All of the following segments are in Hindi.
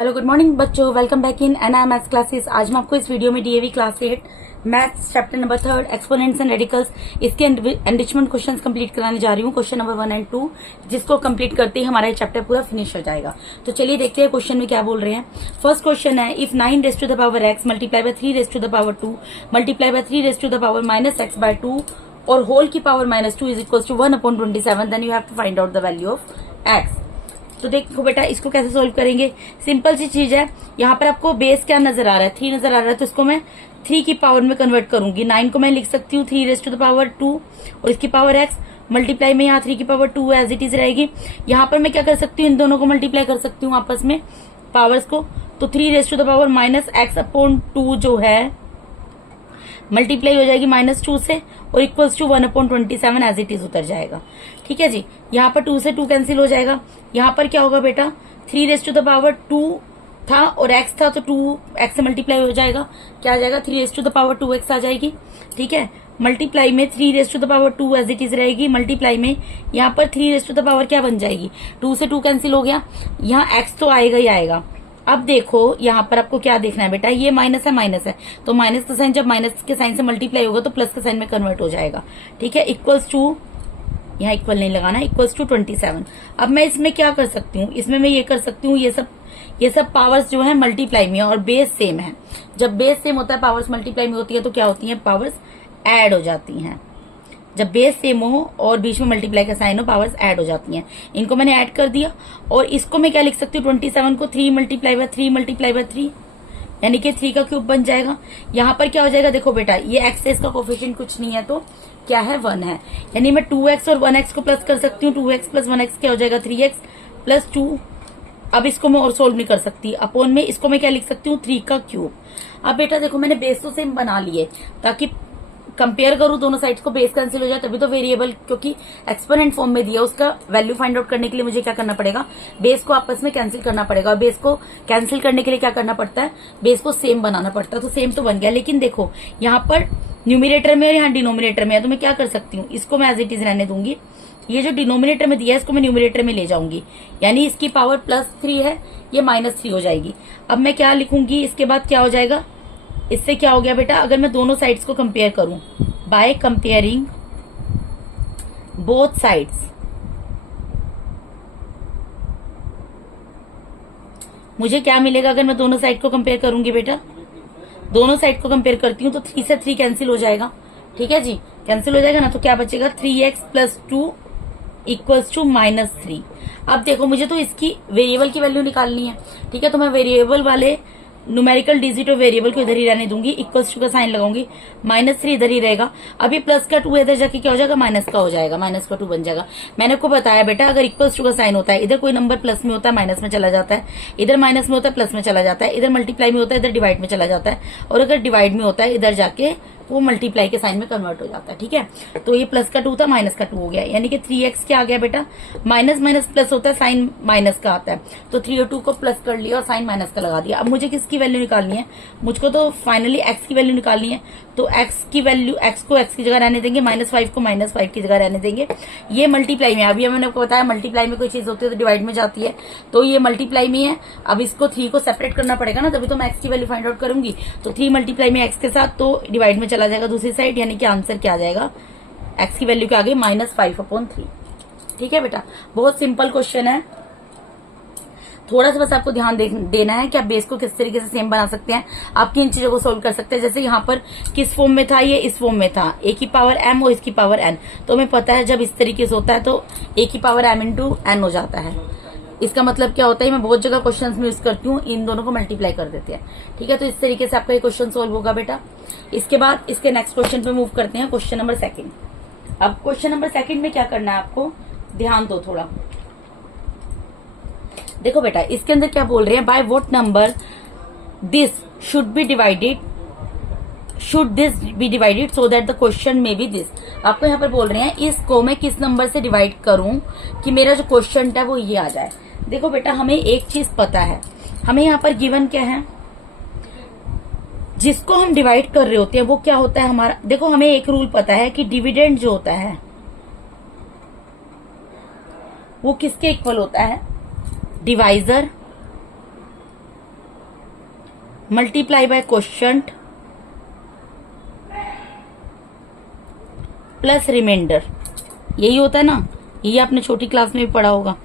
हेलो गुड मॉर्निंग बच्चों, welcome back in NI maths classes. आज मैं आपको इस वीडियो में DAV class 8 maths chapter number 3 exponents and radicals इसके एनरिचमेंट क्वेश्चंस कंप्लीट कराने जा रही हूँ। क्वेश्चन नंबर 1 एंड 2 जिसको कंप्लीट करते ही हमारा ये चैप्टर पूरा फिनिश हो जाएगा। तो चलिए देखते हैं क्वेश्चन में क्या बोल रहे हैं। फर्स्ट क्वेश्चन है, if 9 raise to the power x multiply by 3 raise to the power 2 multiply by 3 raise to the power minus x by 2 और होल की power -2 is equal to 1/27, then you have to find out the value of x. तो देखो बेटा, इसको कैसे सोल्व करेंगे। सिंपल सी चीज है, यहाँ पर आपको बेस क्या नजर आ रहा है, 3 नजर आ रहा है, तो इसको मैं 3 की पावर में कन्वर्ट करूंगी। 9 को मैं लिख सकती हूँ 3 रेज टू द पावर 2 और इसकी पावर एक्स मल्टीप्लाई में यहाँ 3 की पावर 2 एज इट इज रहेगी। यहाँ पर मैं क्या कर सकती हूँ, इन दोनों को मल्टीप्लाई कर सकती हूँ आपस में पावर्स को। तो 3 raise to the power -x/2 जो है मल्टीप्लाई हो जाएगी -2 से और equals to 1/27 as it is उतर जाएगा। ठीक है जी, यहाँ पर 2 से 2 कैंसिल हो जाएगा। यहाँ पर क्या होगा बेटा, 3 रेज टू द पावर 2 था और x था तो 2x से मल्टीप्लाई हो जाएगा। क्या आ जाएगा, 3 raise to the power 2x आ जाएगी। ठीक है, मल्टीप्लाई में 3 raise to the power 2 as it is रहेगी। मल्टीप्लाई में यहाँ पर 3 रेज टू द पावर क्या बन जाएगी, 2 से 2 कैंसिल हो गया, यहाँ x तो आएगा ही आएगा। अब देखो यहाँ पर आपको क्या देखना है बेटा, ये माइनस है तो माइनस का साइन जब माइनस के साइन से मल्टीप्लाई होगा तो प्लस के साइन में कन्वर्ट हो जाएगा। ठीक है, इक्वल्स टू, यहाँ इक्वल नहीं लगाना, इक्वल्स टू 27। अब मैं इसमें क्या कर सकती हूँ, इसमें मैं ये कर सकती हूँ, ये सब पावर्स जो है मल्टीप्लाई में और बेस सेम है। जब बेस सेम होता है, पावर्स मल्टीप्लाई में होती है तो क्या होती है, पावर्स ऐड हो जाती हैं। जब बेस सेम हो और बीच में मल्टीप्लाई का साइन हो, पावर्स ऐड हो जाती हैं। इनको मैंने ऐड कर दिया और इसको मैं क्या लिख सकती हूँ, 27 को 3 मल्टीप्लाई बाय 3 यानी कि 3 का क्यूब बन जाएगा। यहाँ पर क्या हो जाएगा, देखो बेटा, ये एक्स है, इसका कोफिशिएंट कुछ नहीं है तो क्या है, 1 है। यानी मैं 2x और 1x को प्लस कर सकती हूँ। 2x प्लस 1x क्या हो जाएगा, 3x प्लस 2। अब इसको मैं और सोल्व नहीं कर सकती, अपोन में इसको मैं क्या लिख सकती हूँ, 3 का क्यूब। अब बेटा देखो, मैंने बेस तो सेम बना लिए ताकि कंपेयर करूं दोनों साइड्स को, बेस कैंसिल हो जाए तभी तो वेरिएबल, क्योंकि एक्सपोनेंट फॉर्म में दिया, उसका वैल्यू फाइंड आउट करने के लिए मुझे क्या करना पड़ेगा, बेस को आपस में कैंसिल करना पड़ेगा। और बेस को कैंसिल करने के लिए क्या करना पड़ता है, बेस को सेम बनाना पड़ता है। तो सेम तो बन गया, लेकिन देखो यहाँ पर न्यूमिनेटर में और यहाँ डिनोमिनेटर में है, तो मैं क्या कर सकती हूँ, इसको मैं एज इट इज रहने दूंगी। ये जो डिनोमिनेटर में दिया है इसको मैं न्यूमिनेटर में ले जाऊंगी, यानी इसकी पावर +3 है, ये -3 हो जाएगी। अब मैं क्या लिखूंगी, इसके बाद क्या हो जाएगा, इससे क्या हो गया बेटा, अगर मैं दोनों साइड्स को कंपेयर करूं, बाय कंपेयरिंग बोथ साइड्स, मुझे क्या मिलेगा अगर मैं दोनों साइड को कंपेयर करूंगी बेटा, दोनों साइड को कंपेयर करती हूं तो 3 से 3 कैंसिल हो जाएगा। ठीक है जी, कैंसिल हो जाएगा ना, तो क्या बचेगा, 3x प्लस 2 इक्वल्स टू -3। अब देखो, मुझे तो इसकी वेरिएबल की वैल्यू निकालनी है। ठीक है, तो मैं वेरिएबल वाले न्यूमेरिकल डिजिट और वेरिएबल को इधर ही रहने दूंगी, इक्वल्स टू का साइन लगाऊंगी, -3 इधर ही रहेगा। अभी प्लस का 2 इधर जाके क्या हो जाएगा, माइनस का हो जाएगा, माइनस का 2 बन जाएगा। मैंने आपको बताया बेटा, अगर इक्वल्स टू का साइन होता है, इधर कोई नंबर प्लस में होता है माइनस में चला जाता है, इधर माइनस में होता है प्लस में चला जाता है, इधर मल्टीप्लाई में होता है इधर डिवाइड में चला जाता है, और अगर डिवाइड में होता है इधर जाके वो मल्टीप्लाई के साइन में कन्वर्ट हो जाता है। ठीक है, तो ये प्लस का 2 था, माइनस का 2 हो गया, यानी कि 3x क्या आ गया बेटा, माइनस माइनस प्लस होता है, साइन माइनस का आता है, तो 3 और 2 को प्लस कर लिया और साइन माइनस का लगा दिया। अब मुझे किसकी वैल्यू निकालनी है, मुझको तो फाइनली x की वैल्यू निकालनी है। तो x की वैल्यू, x को x की जगह रहने देंगे, -5 को -5 की जगह रहने देंगे। ये मल्टीप्लाई में, अभी मैंने आपको बताया मल्टीप्लाई में कोई चीज होती है तो डिवाइड में जाती है, तो ये मल्टीप्लाई में है। अब इसको 3 को सेपरेट करना पड़ेगा ना, तभी तो मैं x की वैल्यू फाइंड आउट करूंगी। तो 3 मल्टीप्लाई में x के साथ, तो डिवाइड में चला जाएगा दूसरी साइड, यानी कि आंसर क्या आ जाएगा, x की वैल्यू क्या आ गई, -5/3। ठीक है बेटा, बहुत सिंपल क्वेश्चन है। थोड़ा सा बस आपको ध्यान देना है कि आप बेस को किस तरीके से सेम बना सकते हैं, आप किन चीजों को सोल्व कर सकते हैं। जैसे यहाँ पर किस फॉर्म में था, ये इस फॉर्म में था, a की पावर m और इसकी पावर n, तो हमें पता है जब इस तरीके से होता है तो a की पावर m इंटू n हो जाता है। इसका मतलब क्या होता है, मैं बहुत जगह क्वेश्चन में यूज करती हूँ, इन दोनों को मल्टीप्लाई कर देते हैं। ठीक है, तो इस तरीके से आपका ये क्वेश्चन सोल्व होगा बेटा। इसके बाद इसके नेक्स्ट क्वेश्चन पे मूव करते हैं, क्वेश्चन नंबर 2। अब क्वेश्चन नंबर 2 में क्या करना है आपको, ध्यान दो थोड़ा। देखो बेटा, इसके अंदर क्या बोल रहे हैं, by what number this should be divided, should this be divided so that the question में बी दिस। आपको यहाँ पर बोल रहे हैं इसको मैं किस नंबर से डिवाइड करूं कि मेरा जो क्वेश्चन है वो ये आ जाए। देखो बेटा, हमें एक चीज पता है, हमें यहाँ पर गिवन क्या है, जिसको हम डिवाइड कर रहे होते हैं वो क्या होता है हमारा। देखो, हमें एक रूल पता है कि डिविडेंड जो होता है वो किसके इक्वल होता है, divisor multiply by quotient plus remainder, यही होता है ना, ये आपने छोटी क्लास में भी पढ़ा होगा।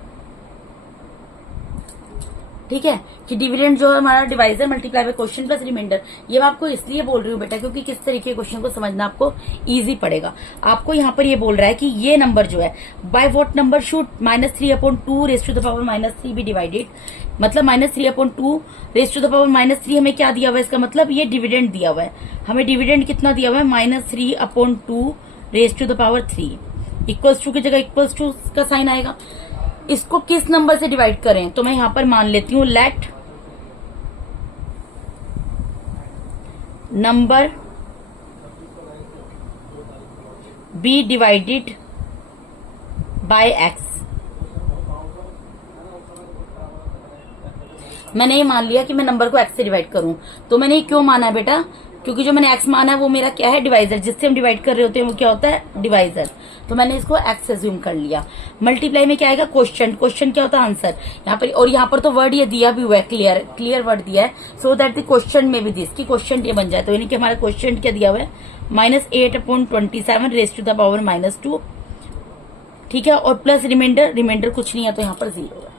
ठीक है कि डिविडेंड जो है हमारा divisor multiply by quotient plus remainder. ये मैं आपको इसलिए बोल रही हूँ बेटा क्योंकि किस तरीके के क्वेश्चन को समझना आपको इजी पड़ेगा। आपको यहाँ पर ये बोल रहा है कि ये नंबर जो है by what number should -3/2 raise to the power -3 be divided, मतलब -3/2 रेज़ टू द पावर -3 हमें क्या दिया हुआ है, इसका मतलब ये डिविडेंड दिया हुआ है। हमें डिविडेंड कितना दिया हुआ है, -3/2 raise to the power 3, equals to की जगह इक्वल्स टू का साइन आएगा। इसको किस नंबर से डिवाइड करें, तो मैं यहां पर मान लेती हूं let number be divided by x. मैंने ये मान लिया कि मैं नंबर को एक्स से डिवाइड करूं, तो मैंने ये क्यों माना है बेटा, क्योंकि जो मैंने एक्स माना है वो मेरा क्या है, डिवाइजर, जिससे हम डिवाइड कर रहे होते हैं वो क्या होता है, डिवाइजर। तो मैंने इसको एक्स एज्यूम कर लिया। मल्टीप्लाई में क्या आएगा, क्वोशिएंट। क्वोशिएंट क्या होता है, आंसर। यहाँ पर और यहाँ पर तो वर्ड ये दिया भी हुआ है, क्लियर वर्ड दिया है, सो दैट द क्वोशिएंट में भी दिस की क्वोशिएंट ये बन जाए। तो यानी कि हमारा क्वोशिएंट क्या दिया हुआ है, -8/27 रेज़ टू द पावर -2। ठीक है, और प्लस रिमाइंडर कुछ नहीं है, तो यहाँ पर 0 है।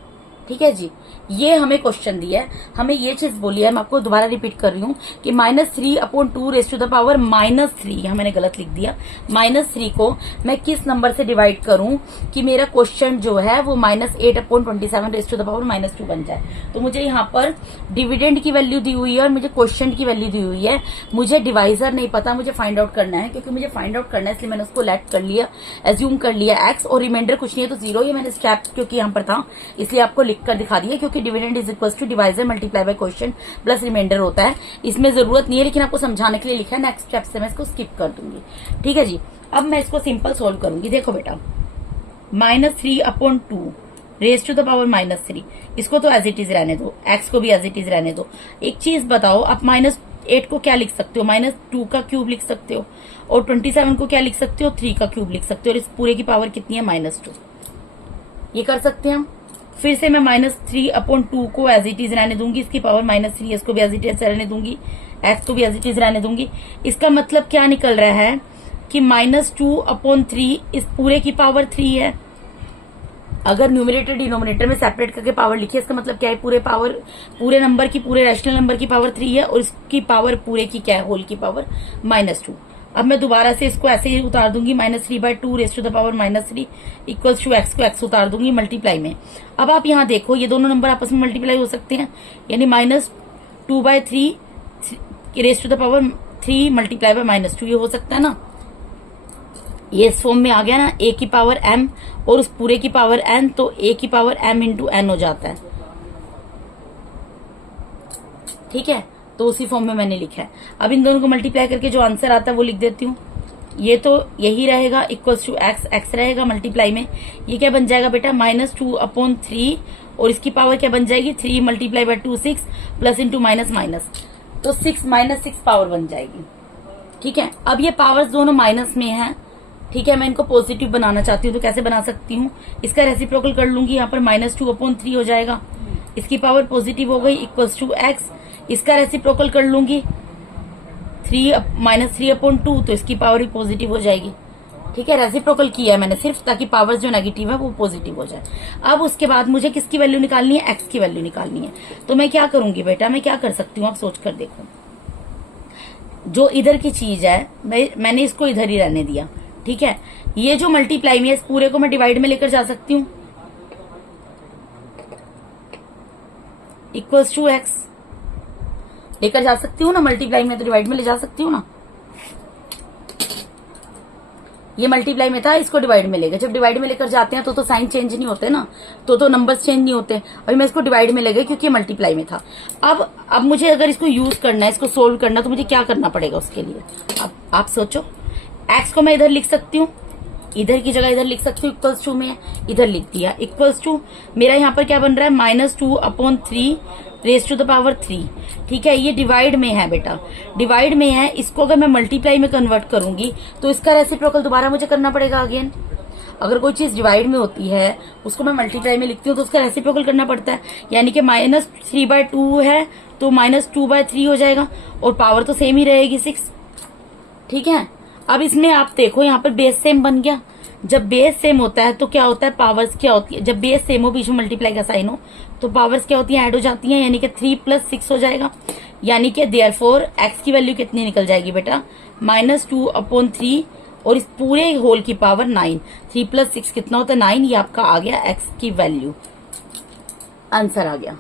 ठीक है जी, ये हमें क्वेश्चन दिया है, हमें ये चीज बोली है, मैं आपको दोबारा रिपीट कर रही हूँ कि -3/2 रेज़ टू द पावर -3, यहाँ मैंने गलत लिख दिया, -3 को मैं किस नंबर से डिवाइड करूं कि मेरा क्वेश्चन जो है वो -8/27 रेज़ टू द पावर -2 बन जाए। तो मुझे यहाँ पर डिविडेंड की वैल्यू दी हुई है और मुझे क्वेश्चन की वैल्यू दी हुई है। मुझे डिवाइजर नहीं पता, मुझे फाइंड आउट करना है, क्योंकि मुझे फाइंड आउट करना है इसलिए मैंने उसको लेट कर लिया, एज्यूम कर लिया एक्स, और रिमाइंडर कुछ नहीं है तो 0। ये मैंने स्टेप क्योंकि यहाँ पर था इसलिए आपको लिख कर दिखा दिया, क्योंकि dividend is equal to divisor multiply by quotient plus remainder होता है। इसमें जरूरत नहीं है, लेकिन आपको समझाने के लिए लिखा है। नेक्स्ट स्टेप से मैं इसको स्किप कर दूंगी। ठीक है जी, अब मैं इसको सिंपल सोल्व करूंगी। देखो बेटा, -3/2 रेज़ टू द पावर -3, इसको तो एज इट इज रहने दो, एक्स को भी एज इट इज रहने दो। एक चीज बताओ, आप -8 को क्या लिख सकते हो, -2 का क्यूब लिख सकते हो, और 27 को क्या लिख सकते हो, 3 का क्यूब लिख सकते हो, और इस पूरे की पावर कितनी है, -2। ये कर सकते हैं हम। फिर से मैं -3/2 को एज इट इज रहने दूंगी, इसकी पावर -3, इसको भी एज इट इज रहने दूंगी, एक्स को भी एज इट इज रहने दूंगी। इसका मतलब क्या निकल रहा है कि -2/3 इस पूरे की पावर 3 है। अगर न्यूमरेटर डिनोमिनेटर में सेपरेट करके पावर लिखिए, इसका मतलब क्या है, पूरे नंबर की, पूरे रैशनल नंबर की पावर 3 है, और इसकी पावर पूरे की क्या है, होल की पावर -2। अब मैं दोबारा से इसको ऐसे ही उतार दूंगी, -3/2 raise to the power -3 equals to x को एक्स उतार दूंगी मल्टीप्लाई में। अब आप यहाँ देखो, ये दोनों नंबर आपस में मल्टीप्लाई हो सकते हैं, यानी -2/3 raise to the power 3 multiply by -2, ये हो सकता है ना। ये इस फॉर्म में आ गया ना, a की पावर m और उस पूरे की पावर n, तो a की पावर m इंटू n हो जाता है। ठीक है, तो उसी फॉर्म में मैंने लिखा है। अब इन दोनों को मल्टीप्लाई करके जो आंसर आता है वो लिख देती हूँ। ये तो यही रहेगा, इक्वल्स टू एक्स, एक्स रहेगा मल्टीप्लाई में। ये क्या बन जाएगा बेटा, -2/3, और इसकी पावर क्या बन जाएगी, 3 multiply by 2 6 plus into minus, तो 6 पावर बन जाएगी। ठीक है, अब ये पावर्स दोनों माइनस में है। ठीक है, मैं इनको पॉजिटिव बनाना चाहती हूँ, तो कैसे बना सकती हूँ, इसका रेसिप्रोकल कर लूंगी, यहाँ पर -2/3 हो जाएगा, इसकी पावर पॉजिटिव हो गई, इक्वल्स टू एक्स। इसका रेसिप्रोकल कर लूंगी, -3/2, तो इसकी पावर ही पॉजिटिव हो जाएगी। ठीक है, रेसिप्रोकल किया है मैंने सिर्फ, ताकि पावर जो नेगेटिव है वो पॉजिटिव हो जाए। अब उसके बाद मुझे किसकी वैल्यू निकालनी है, एक्स की वैल्यू निकालनी है। तो मैं क्या करूंगी बेटा, मैं क्या कर सकती हूँ, आप सोच कर देखो। जो इधर की चीज है मैंने इसको इधर ही रहने दिया। ठीक है, ये जो मल्टीप्लाई में है, इस पूरे को मैं डिवाइड में लेकर जा सकती हूँ, इक्वल्स टू एक्स लेकर जा सकती हूँ ना, मल्टीप्लाई में तो डिवाइड में ले जा सकती हूँ ना। ये मल्टीप्लाई में था, इसको डिवाइड में ले गए। जब डिवाइड में लेकर जाते हैं तो साइन चेंज नहीं होते ना, तो नंबर्स चेंज नहीं होते। अभी मैं इसको डिवाइड में ले गई क्योंकि ये मल्टीप्लाई में था। अब मुझे अगर इसको यूज करना है, इसको सोल्व करना, तो मुझे क्या करना पड़ेगा उसके लिए, अब आप सोचो। एक्स को मैं इधर लिख सकती हूँ, इधर की जगह इधर लिख सकती हूँ, इक्वल्स टू में इधर लिख दिया, इक्वल्स टू मेरा यहाँ पर क्या बन रहा है, -2/3 रेज़ टू द पावर 3। ठीक है, ये डिवाइड में है बेटा, डिवाइड में है। इसको अगर मैं मल्टीप्लाई में कन्वर्ट करूंगी तो इसका रेसिप्रोकल दोबारा मुझे करना पड़ेगा अगेन। अगर कोई चीज डिवाइड में होती है, उसको मैं मल्टीप्लाई में लिखती हूँ, तो उसका रेसिप्रोकल करना पड़ता है। यानी कि -3/2 है, तो तो -2/3 हो जाएगा और पावर तो सेम ही रहेगी 6। ठीक है, अब इसमें आप देखो यहाँ पर बेस सेम बन गया। जब बेस सेम होता है तो क्या होता है, पावर्स क्या होती है, जब बेस सेम हो, बीच में मल्टीप्लाई का साइन हो, तो पावर्स क्या होती है, ऐड हो जाती हैं, यानी कि 3 + 6 हो जाएगा। यानी कि देयरफॉर एक्स की वैल्यू कितनी निकल जाएगी बेटा, -2/3 और इस पूरे होल की पावर 9। 3 + 6 कितना होता है, 9। ये आपका आ गया एक्स की वैल्यू, आंसर आ गया।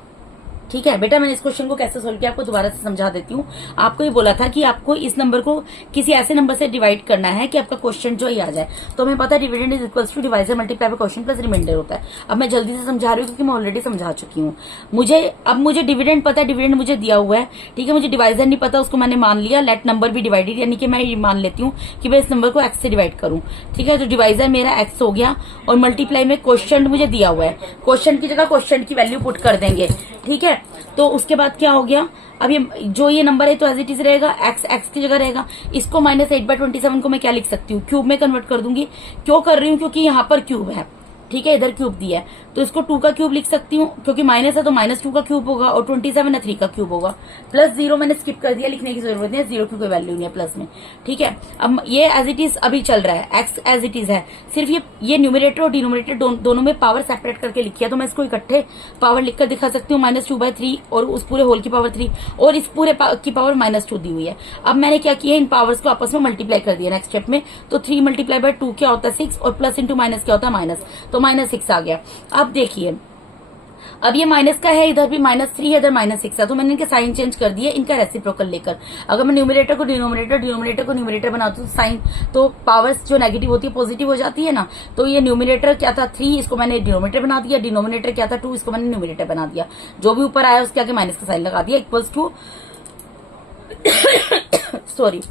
ठीक है बेटा, मैंने इस क्वेश्चन को कैसे सोल्व किया आपको दोबारा से समझा देती हूँ। आपको ये बोला था कि आपको इस नंबर को किसी ऐसे नंबर से डिवाइड करना है कि आपका क्वेश्चन जो ही आ जाए। तो हमें पता है dividend is equals to divisor multiply by question plus remainder होता है। अब मैं जल्दी से समझा रही हूँ क्योंकि मैं ऑलरेडी समझा चुकी हूँ। मुझे डिविडेंड पता है, डिविडेंड मुझे दिया हुआ है। ठीक है, मुझे डिवाइजर नहीं पता, उसको मैंने मान लिया लेट नंबर भी डिवाइडेड, यानी कि मैं ये मान लेती हूँ कि मैं इस नंबर को एक्स से डिवाइड करूँ। ठीक है, तो डिवाइजर मेरा एक्स हो गया और मल्टीप्लाई में क्वेश्चन मुझे दिया हुआ है, क्वेश्चन की जगह क्वेश्चन की वैल्यू पुट कर देंगे। ठीक है, तो उसके बाद क्या हो गया, अब ये नंबर है तो एज इट इज रहेगा, एक्स की जगह रहेगा। इसको -8/27 को मैं क्या लिख सकती हूँ, क्यूब में कन्वर्ट कर दूंगी। क्यों कर रही हूँ, क्योंकि यहाँ पर क्यूब है। ठीक है, इधर क्यूब दिया है तो इसको 2 का क्यूब लिख सकती हूँ, क्योंकि माइनस है तो -2 का क्यूब होगा और 27 है 3 का क्यूब होगा। +0 मैंने स्किप कर दिया, लिखने की जरूरत नहीं है, 0 की कोई वैल्यू नहीं है प्लस में। ठीक है, अब ये एज इट इज अभी चल रहा है, एक्स एज इट इज है, सिर्फ ये न्यूमरेटर और डिनोमिनेटर दोनों में पावर सेपरेट करके लिखी है, तो मैं इसको इकट्ठे पावर लिखकर दिखा सकती हूँ, -2/3 और उस पूरे होल की पावर 3 और इस पूरे की पावर -2 दी हुई है। अब मैंने क्या किया, इन पावर्स को आपस में मल्टीप्लाई कर दिया नेक्स्ट स्टेप में, तो 3 × 2 क्या होता है 6 और प्लस इंटू माइनस क्या होता है माइनस, तो -6 आ गया। अब देखिए, अब ये माइनस का है, इधर भी -3 है, इधर -6 है, तो मैंने इनके साइन चेंज कर दिए इनका रेसिप्रोकल लेकर। अगर मैं न्यूमरेटर को डिनोमिनेटर, डिनोमिनेटर को न्यूमरेटर बनाती हूँ, साइन तो पावर्स जो नेगेटिव होती है पॉजिटिव हो जाती है ना। तो ये न्यूमरेटर क्या था 3, इसको मैंने डिनोमिनेटर बना दिया, डिनोमिनेटर क्या था 2, इसको मैंने न्यूमरेटर बना दिया। जो भी ऊपर आया उसके आगे माइनस का साइन लगा दिया, equals to sorry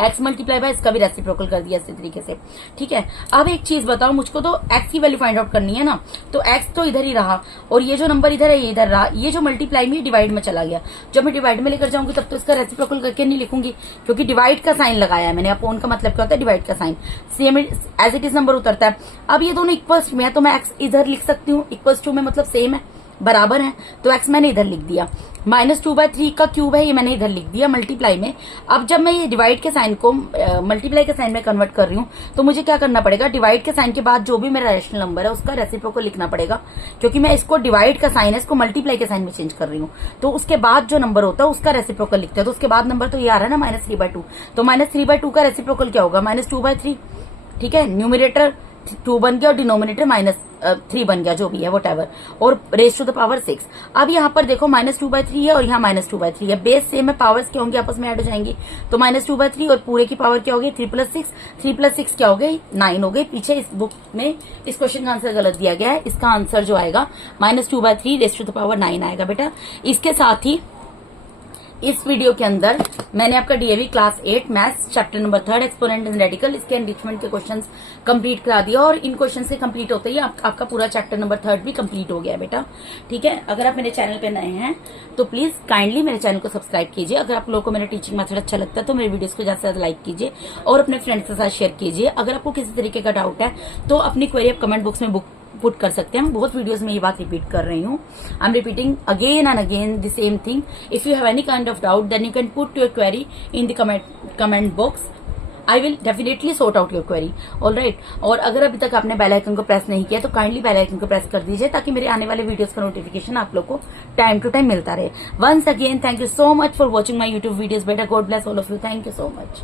x multiply by इसका भी रेसिप्रोकल कर दिया इसी तरीके से। ठीक है, अब एक चीज बताओ, मुझको तो एक्स की वैल्यू फाइंड आउट करनी है ना, तो एक्स तो इधर ही रहा और ये जो नंबर इधर है ये इधर रहा, ये जो मल्टीप्लाई में डिवाइड में चला गया। जब मैं डिवाइड में लेकर जाऊंगी तब तो इसका रेसिप्रोकल करके नहीं लिखूंगी, क्योंकि डिवाइड का साइन लगाया है मैंने। अपोन का मतलब क्या होता है, डिवाइड का sign, same as it is number उतरता है। अब ये दोनों इक्वल्स में है तो मैं एक्स इधर लिख सकती हूँ, इक्वल्स टू में मतलब सेम है, बराबर है, तो एक्स मैंने इधर लिख दिया। -2/3 का क्यूब है, ये मैंने इधर लिख दिया मल्टीप्लाई में। अब जब मैं ये डिवाइड के साइन को मल्टीप्लाई के साइन में कन्वर्ट कर रही हूँ तो मुझे क्या करना पड़ेगा, डिवाइड के साइन के बाद जो भी मेरा रैशनल नंबर है उसका रेसिप्रोकल लिखना पड़ेगा, क्योंकि मैं इसको डिवाइड का साइन है इसको मल्टीप्लाई के साइन में चेंज कर रही हूँ। तो उसके बाद जो नंबर होता है उसका रेसिप्रोकल लिखते हैं, तो उसके बाद नंबर तो ये आ रहा है ना -3/2, तो -3/2 का रेसिप्रोकल क्या होगा, -2/3। ठीक है, न्यूमरेटर 2 बन गया और डिनोमिनेटर -3 बन गया, जो भी है व्हाटएवर, और रेज टू द पावर 6। अब यहाँ पर देखो -2/3 है और यहाँ -2/3 है, बेस सेम है, पावर्स क्या होंगे आपस में ऐड हो जाएंगी, तो -2/3 और पूरे की पावर क्या हो गई 3 + 6, 3 + 6 क्या हो गई 9 हो गई। पीछे इस बुक में इस क्वेश्चन का आंसर गलत दिया गया है, इसका आंसर जो आएगा -2/3 रेज टू द पावर 9 आएगा बेटा। इसके साथ ही इस वीडियो के अंदर मैंने आपका DAV class 8 maths chapter number 3 exponent and radical इसके एनरिचमेंट के क्वेश्चंस कंप्लीट करा दिया, और इन क्वेश्चन से कंप्लीट होते ही आपका पूरा चैप्टर नंबर 3 भी कंप्लीट हो गया बेटा। ठीक है, अगर आप मेरे चैनल पे नए हैं तो प्लीज काइंडली मेरे चैनल को सब्सक्राइब कीजिए। अगर आप लोगों को मेरा टीचिंग मेथड अच्छा लगता है तो मेरे वीडियोस को ज्यादा से ज्यादा लाइक कीजिए और अपने फ्रेंड्स के साथ शेयर कीजिए। अगर आपको किसी तरीके का डाउट है तो अपनी क्वेरी आप कमेंट बॉक्स में पुट कर सकते हैं। बहुत वीडियोस में ये बात रिपीट कर रही हूँ, I am repeating again and again the same thing. If you have any kind of doubt then you can put your query in the comment box, I will definitely sort out your query, alright. और अगर अभी तक आपने बेल आइकन को प्रेस नहीं किया तो काइंडली बेल आइकन को प्रेस कर दीजिए, ताकि मेरे आने वाले वीडियोस का नोटिफिकेशन आप लोग को टाइम टू टाइम मिलता रहे। Once again thank you so much for watching my YouTube videos बेटा। God bless all of you, thank you so much.